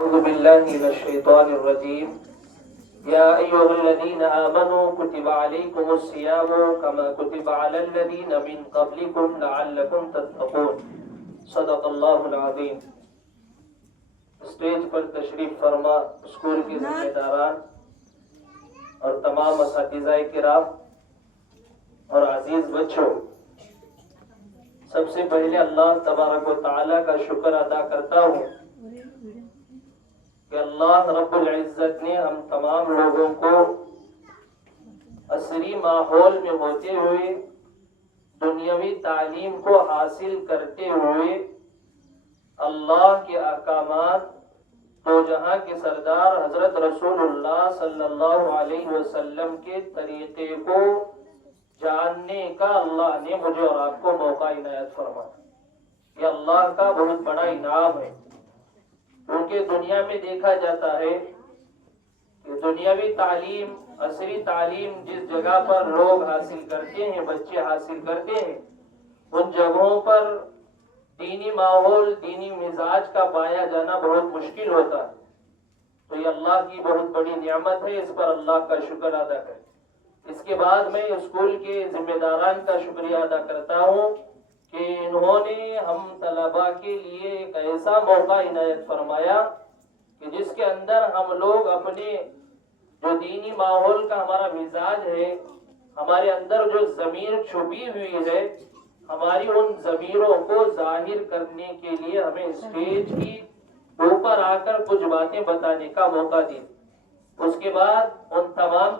أعوذ بالله من الشيطان الرجيم يا أيها الذين آمنوا كتب عليكم الصيام كما كتب على الذين من قبلكم لعلكم تتقون صدق اللہ العظیم۔ اسٹیج پر تشریف فرما اسکول کے ذمہ داران اور تمام اساتذہ کرام اور عزیز بچوں، سب سے پہلے اللہ تبارک و تعالیٰ کا شکر ادا کرتا ہوں کہ اللہ رب العزت نے ہم تمام لوگوں کو عصری ماحول میں ہوتے ہوئے دنیاوی تعلیم کو حاصل کرتے ہوئے اللہ کے احکامات دو جہاں کے سردار حضرت رسول اللہ صلی اللہ علیہ وسلم کے طریقے کو جاننے کا اللہ نے مجھے اور آپ کو موقع عنایت فرمایا۔ یہ اللہ کا بہت بڑا انعام ہے، کیونکہ دنیا میں دیکھا جاتا ہے کہ دنیاوی تعلیم، عصری تعلیم جس جگہ پر لوگ حاصل کرتے ہیں، بچے حاصل کرتے ہیں، ان جگہوں پر دینی ماحول، دینی مزاج کا پایا جانا بہت مشکل ہوتا ہے۔ تو یہ اللہ کی بہت بڑی نعمت ہے، اس پر اللہ کا شکر ادا کریں۔ اس کے بعد میں اسکول کے ذمہ داران کا شکریہ ادا کرتا ہوں کہ انہوں نے ہم طلباء کے لیے ایک ایسا موقع عنایت فرمایا کہ جس کے اندر ہم لوگ اپنے جو دینی ماحول کا ہمارا مزاج ہے، ہمارے اندر جو ضمیر چھپی ہوئی ہے، ہماری ان ضمیروں کو ظاہر کرنے کے لیے ہمیں اسٹیج کی اوپر آ کر کچھ باتیں بتانے کا موقع دی۔ اس کے بعد ان تمام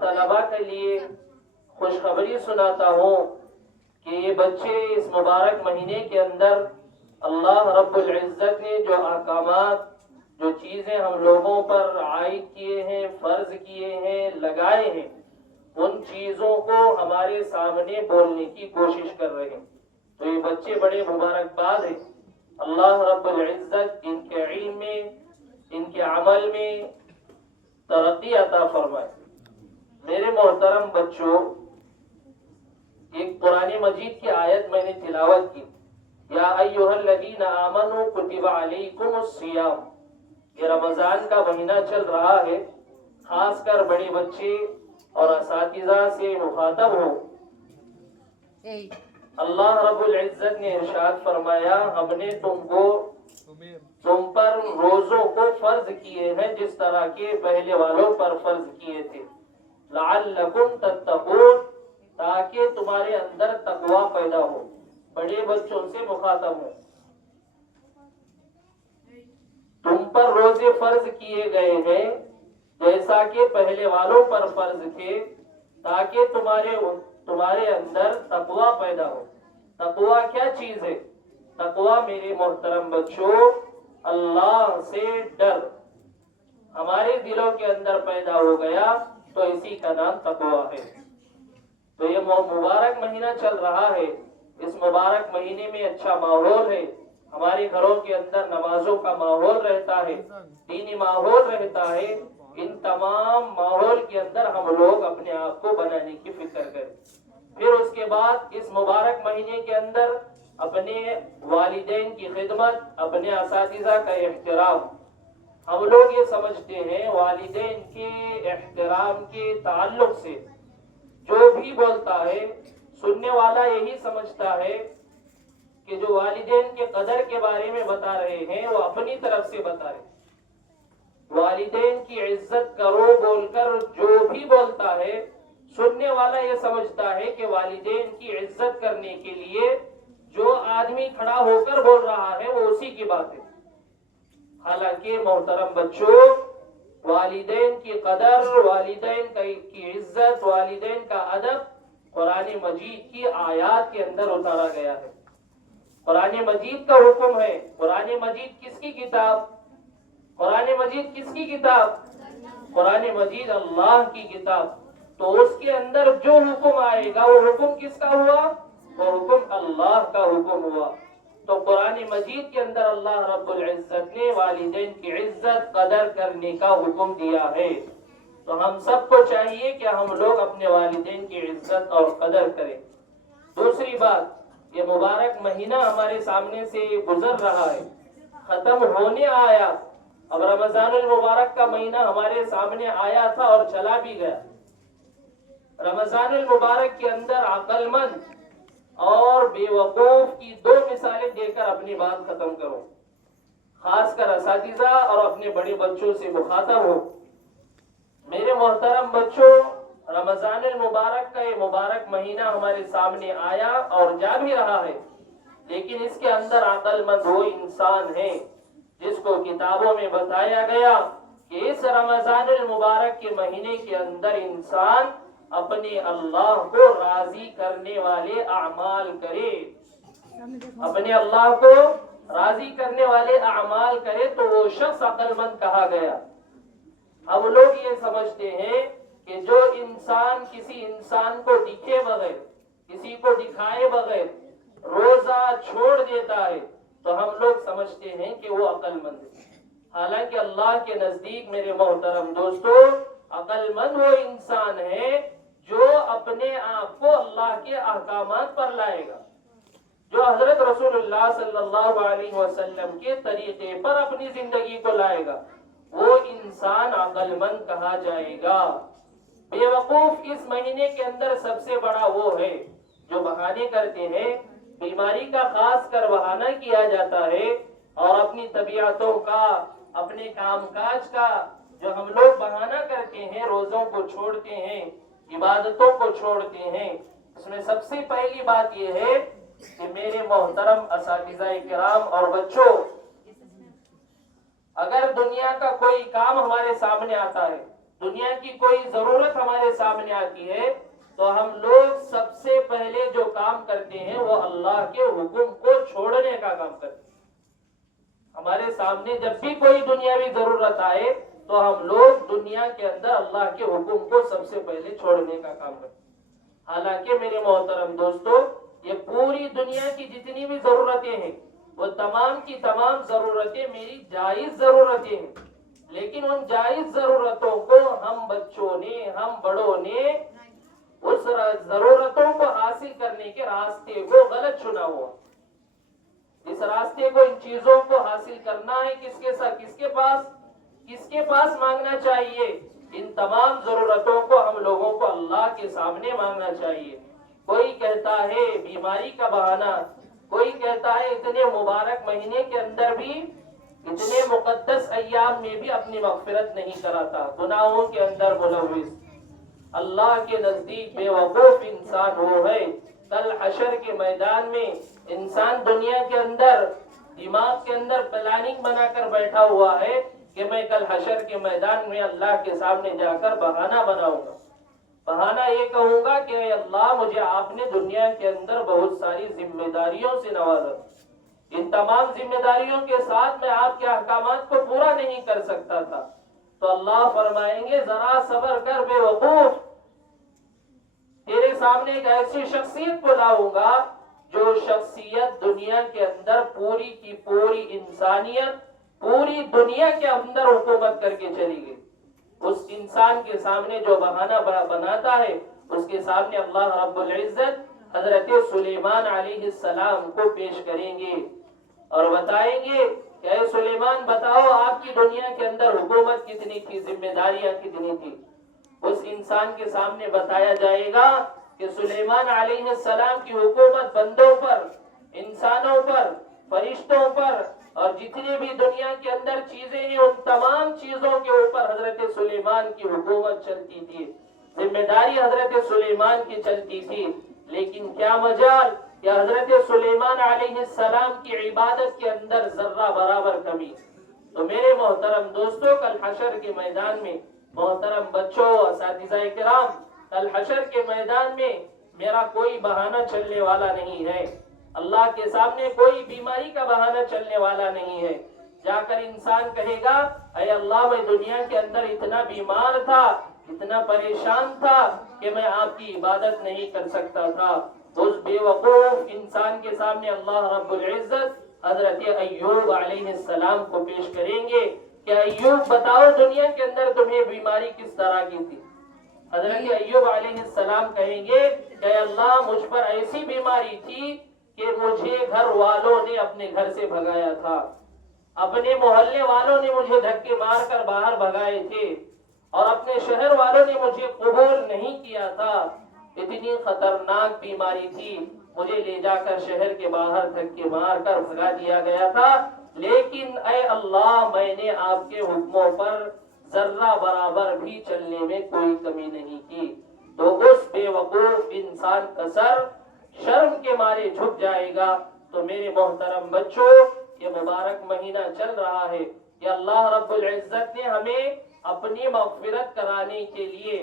طلباء کے لیے خوشخبری سناتا ہوں کہ یہ بچے اس مبارک مہینے کے اندر اللہ رب العزت نے جو احکامات، جو چیزیں ہم لوگوں پر عائد کیے ہیں، فرض کیے ہیں، لگائے ہیں، ان چیزوں کو ہمارے سامنے بولنے کی کوشش کر رہے ہیں۔ تو یہ بچے بڑے مبارکباد ہیں، اللہ رب العزت ان کے علم میں، ان کے عمل میں ترقی عطا فرمائے۔ میرے محترم بچوں، ایک قرآن مجید کی آیت میں نے تلاوت کی، یا ایھا الذین آمنوا کتب علیکم الصیام۔ یہ رمضان کا مہینہ چل رہا ہے، خاص کر بڑے بچے اور اساتذہ سے مخاطب ہوں۔ اللہ رب العزت نے ارشاد فرمایا، ہم نے تم پر روزوں کو فرض کیے ہیں جس طرح کے پہلے والوں پر فرض کیے تھے، لعلکم تتقون، تاکہ تمہارے اندر تقوی پیدا ہو۔ بڑے بچوں سے مخاطب ہوں، تم پر روزے فرض کیے گئے ہیں جیسا کہ پہلے والوں پر فرض تھے، تاکہ تمہارے اندر تقوی پیدا ہو۔ تقوی کیا چیز ہے؟ تقوی میرے محترم بچوں، اللہ سے ڈر ہمارے دلوں کے اندر پیدا ہو گیا تو اسی کا نام تقوی ہے۔ تو یہ مبارک مہینہ چل رہا ہے، اس مبارک مہینے میں اچھا ماحول ہے، ہمارے گھروں کے اندر نمازوں کا ماحول رہتا ہے، دینی ماحول رہتا ہے۔ ان تمام ماحول کے اندر ہم لوگ اپنے آپ کو بنانے کی فکر کریں۔ پھر اس کے بعد اس مبارک مہینے کے اندر اپنے والدین کی خدمت، اپنے اساتذہ کا احترام۔ ہم لوگ یہ سمجھتے ہیں والدین کے احترام کے تعلق سے جو بھی بولتا ہے، سننے والا یہی سمجھتا ہے کہ جو والدین کے قدر کے بارے میں بتا رہے ہیں وہ اپنی طرف سے بتا رہے ہیں۔ والدین کی عزت کرو بول کر جو بھی بولتا ہے، سننے والا یہ سمجھتا ہے کہ والدین کی عزت کرنے کے لیے جو آدمی کھڑا ہو کر بول رہا ہے وہ اسی کی بات ہے۔ حالانکہ محترم بچوں، والدین کی قدر، والدین کی عزت، والدین کا ادب قرآن مجید کی آیات کے اندر اتارا گیا ہے۔ قرآن مجید کا حکم ہے۔ قرآن مجید کس کی کتاب؟ قرآن مجید کس کی کتاب؟ قرآن مجید اللہ کی کتاب۔ تو اس کے اندر جو حکم آئے گا وہ حکم کس کا ہوا؟ وہ حکم اللہ کا حکم ہوا۔ تو قرآن مجید کے اندر اللہ رب العزت نے والدین کی عزت قدر کرنے کا حکم دیا ہے۔ تو ہم سب کو چاہیے کہ ہم لوگ اپنے والدین کی عزت اور قدر کریں۔ دوسری بات، یہ مبارک مہینہ ہمارے سامنے سے گزر رہا ہے، ختم ہونے آیا. اب رمضان المبارک کا مہینہ ہمارے سامنے آیا تھا اور چلا بھی گیا. رمضان المبارک کے اندر عقل مند اور بے وقوف کی دو مثالیں دے کر اپنی بات ختم کروں. خاص کر اساتذہ اور اپنے بڑے بچوں سے مخاطب ہوں. میرے محترم بچوں، رمضان المبارک کا یہ مبارک مہینہ ہمارے سامنے آیا اور جا بھی رہا ہے، لیکن اس کے اندر عقل مند وہ انسان ہے جس کو کتابوں میں بتایا گیا کہ اس رمضان المبارک کے مہینے کے اندر انسان اپنے اللہ کو راضی کرنے والے اعمال کرے. اپنے اللہ کو راضی کرنے والے اعمال کرے تو وہ شخص عقل مند کہا گیا. اب لوگ یہ سمجھتے ہیں کہ جو انسان کسی انسان کو دکھے بغیر، کسی کو دکھائے بغیر روزہ چھوڑ دیتا ہے تو ہم لوگ سمجھتے ہیں کہ وہ عقل مند ہے. حالانکہ اللہ کے نزدیک میرے محترم دوستو، عقل مند وہ انسان ہے جو اپنے آپ کو اللہ کے احکامات پر لائے گا، جو حضرت رسول اللہ صلی اللہ علیہ وسلم کے طریقے پر اپنی زندگی کو لائے گا، وہ انسان عقل مند کہا جائے گا. بے وقوف اس مہینے کے اندر سب سے بڑا وہ ہے جو بہانے کرتے ہیں. بیماری کا خاص کر بہانہ کیا جاتا ہے اور اپنی طبیعتوں کا، اپنے کام کاج کا جو ہم لوگ بہانہ کرتے ہیں، روزوں کو چھوڑتے ہیں، عبادتوں کو چھوڑتے ہیں. اس میں سب سے پہلی بات یہ ہے کہ میرے محترم اساتذہ کرام اور بچوں، اگر دنیا کا کوئی کام ہمارے سامنے آتا ہے، دنیا کی کوئی ضرورت ہمارے سامنے آتی ہے، تو ہم لوگ سب سے پہلے جو کام کرتے ہیں وہ اللہ کے حکم کو چھوڑنے کا کام کرتے ہیں. ہمارے سامنے جب بھی کوئی دنیاوی ضرورت آئے تو ہم لوگ دنیا کے اندر اللہ کے حکم کو سب سے پہلے چھوڑنے کا کام کرتے ہیں. حالانکہ میرے محترم دوستو، یہ پوری دنیا کی جتنی بھی ضرورتیں ہیں وہ تمام کی تمام ضرورتیں میری جائز ضرورتیں ہیں، لیکن ان جائز ضرورتوں کو ہم بچوں نے، ہم بڑوں نے اس ضرورتوں کو حاصل کرنے کے راستے کو غلط چنا ہوا. اس راستے کو، ان چیزوں کو حاصل کرنا ہے کس کے ساتھ، کس کے پاس مانگنا چاہیے؟ ان تمام ضرورتوں کو ہم لوگوں کو اللہ کے سامنے مانگنا چاہیے. کوئی کہتا ہے بیماری کا بہانہ، کوئی کہتا ہے اتنے مبارک مہینے کے اندر بھی، اتنے مقدس ایام میں بھی اپنی مغفرت نہیں کراتا، گناہوں کے اندر ملوث. اللہ کے نزدیک بے وقوف انسان وہ ہے. کل حشر کے میدان میں انسان دنیا کے اندر دماغ کے اندر پلاننگ بنا کر بیٹھا ہوا ہے کہ میں کل حشر کے میدان میں اللہ کے سامنے جا کر بہانہ بناؤں گا. بہانہ یہ کہوں گا کہ اے اللہ، مجھے آپ نے دنیا کے اندر بہت ساری ذمہ داریوں سے نوازا، ان تمام ذمہ داریوں کے ساتھ میں آپ کے احکامات کو پورا نہیں کر سکتا تھا. تو اللہ فرمائیں گے ذرا صبر کر بے وقوف، تیرے سامنے ایک ایسی شخصیت کو لاؤں گا جو شخصیت دنیا کے اندر پوری کی پوری انسانیت، پوری دنیا کے اندر حکومت کر کے چلی گئی. اس انسان کے سامنے جو بہانہ بناتا ہے، اس کے سامنے اللہ رب العزت حضرت سلیمان علیہ السلام کو پیش کریں گے اور بتائیں گے کہ اے سلیمان، بتاؤ آپ کی دنیا کے اندر حکومت کتنی تھی، ذمہ داریاں کتنی تھی. اس انسان کے سامنے بتایا جائے گا کہ سلیمان علیہ السلام کی حکومت بندوں پر، انسانوں پر، فرشتوں پر اور جتنی بھی دنیا کے اندر چیزیں ہیں ان تمام چیزوں کے اوپر حضرت سلیمان کی حکومت چلتی تھی، ذمہ داری حضرت سلیمان کی چلتی تھی. لیکن کیا مجال کہ حضرت سلیمان علیہ السلام کی عبادت کے اندر ذرہ برابر کمی. تو میرے محترم دوستو، کل حشر کے میدان میں، محترم بچوں، اساتذہ کرام، کل حشر کے میدان میں میرا کوئی بہانہ چلنے والا نہیں ہے. اللہ کے سامنے کوئی بیماری کا بہانہ چلنے والا نہیں ہے. جا کر انسان کہے گا اے اللہ، میں دنیا کے اندر اتنا بیمار تھا، اتنا پریشان تھا کہ میں آپ کی عبادت نہیں کر سکتا تھا. اس بے وقوف انسان کے سامنے اللہ رب العزت حضرت ایوب علیہ السلام کو پیش کریں گے کہ ایوب بتاؤ دنیا کے اندر تمہیں بیماری کس طرح کی تھی. حضرت ایوب علیہ السلام کہیں گے کہ اللہ، مجھ پر ایسی بیماری تھی کہ مجھے گھر والوں نے اپنے گھر سے بھگایا تھا. اپنے محلے والوں نے مجھے دھکے مار کر باہر بھگائے تھے اور اپنے شہر والوں نے مجھے قبول نہیں کیا تھا. اتنی خطرناک بیماری تھی, مجھے لے جا کر شہر کے باہر دھکے مار کر بھگا دیا گیا تھا, لیکن اے اللہ میں نے آپ کے حکموں پر ذرہ برابر بھی چلنے میں کوئی کمی نہیں کی. تو اس بے وقوف انسان کا سر شرم کے مارے جھک جائے گا. تو میرے محترم بچوں, یہ مبارک مہینہ چل رہا ہے کہ اللہ رب العزت نے ہمیں اپنی مغفرت کرانے کے لیے,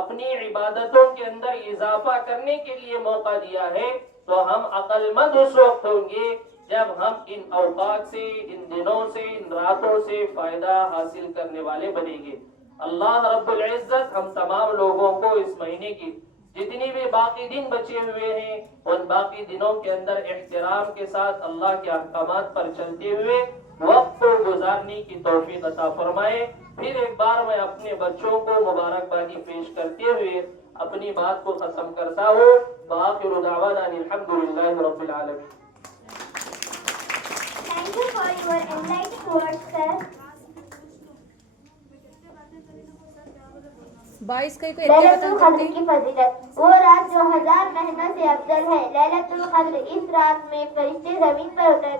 اپنی عبادتوں کے اندر اضافہ کرنے کے لیے موقع دیا ہے. تو ہم عقل مند اس وقت ہوں گے جب ہم ان اوقات سے, ان دنوں سے, ان راتوں سے فائدہ حاصل کرنے والے بنیں گے. اللہ رب العزت ہم تمام لوگوں کو اس مہینے کی جتنی بھی باقی دن بچے ہوئے ہیں ان باقی دنوں کے اندر احترام کے ساتھ اللہ کے احکامات پر چلتے ہوئے وقت کو گزارنے کی توفیق عطا فرمائے. پھر ایک بار میں اپنے بچوں کو مبارکبادی پیش کرتے ہوئے اپنی بات کو ختم کرتا ہوں. وآخر دعوانا ان الحمدللہ رب العالمین. Thank you for your enlightening words, sir. 22 کا کوئی ليلة القدر کی فضیلت. وہ رات جو 1000 مہینوں سے افضل ہے. ليلة القدر اس رات میں فرشتے زمین پر اترتے